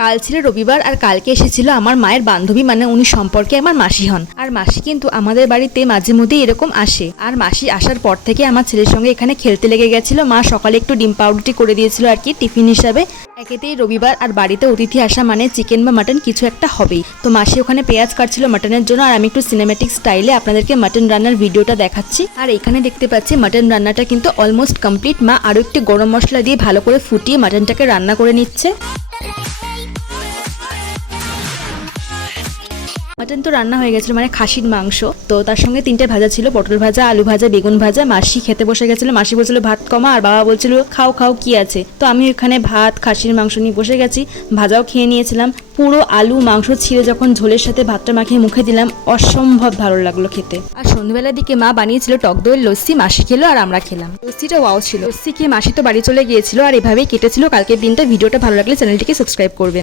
কাল ছিল রবিবার আর কালকে এসেছিল আমার মায়ের বান্ধবী, মানে উনি সম্পর্কে আমার মাসি হন। আর মাসি কিন্তু আমাদের বাড়িতে মাঝে মধ্যেই এরকম আসে। আর মাসি আসার পর থেকে আমার ছেলের সঙ্গে এখানে খেলতে লেগে গেছিল। মা সকালে একটু ডিম পাউরুটি করে দিয়েছিল আর কি টিফিন হিসাবে। একেতেই রবিবার আর বাড়িতে অতিথি আসা মানে চিকেন বা মাটন কিছু একটা হবেই। তো মাসি ওখানে পেঁয়াজ কাটছিল মাটনের জন্য, আর আমি একটু সিনেম্যাটিক স্টাইলে আপনাদেরকে মাটন রান্নার ভিডিওটা দেখাচ্ছি। আর এখানে দেখতে পাচ্ছি মাটন রান্নাটা কিন্তু অলমোস্ট কমপ্লিট। মা আরও একটু গরম মশলা দিয়ে ভালো করে ফুটিয়ে মাটনটাকে রান্না করে নিচ্ছে। মাটন তো রান্না হয়ে গেছিলো, মানে খাসির মাংস। তো তার সঙ্গে 3টে ভাজা ছিল, পটল ভাজা, আলু ভাজা, বেগুন ভাজা। মাসি খেতে বসে গেছিল। মাসি বলছিল ভাত কমা, আর বাবা বলছিল খাও খাও কি আছে। তো আমি এখানে ভাত খাসির মাংস নিয়ে বসে গেছি, ভাজাও খেয়ে নিয়েছিলাম। পুরো আলু মাংস ছিঁড়ে যখন ঝোলের সাথে ভাতটা মাখিয়ে মুখে দিলাম, অসম্ভব ভালো লাগলো খেতে। আর সন্ধ্যেবেলার দিকে মা বানিয়েছিল টক দইয়ের লস্যি, মাসি খেলো আর আমরা খেলাম। লস্যিটা ওয়াও ছিল। লস্যি খেয়ে মাসি তো বাড়ি চলে গিয়েছিল। আর এভাবেই কেটেছিল কালকের দিনটা। ভিডিওটা ভালো লাগলে চ্যানেলটিকে সাবস্ক্রাইব করবেন।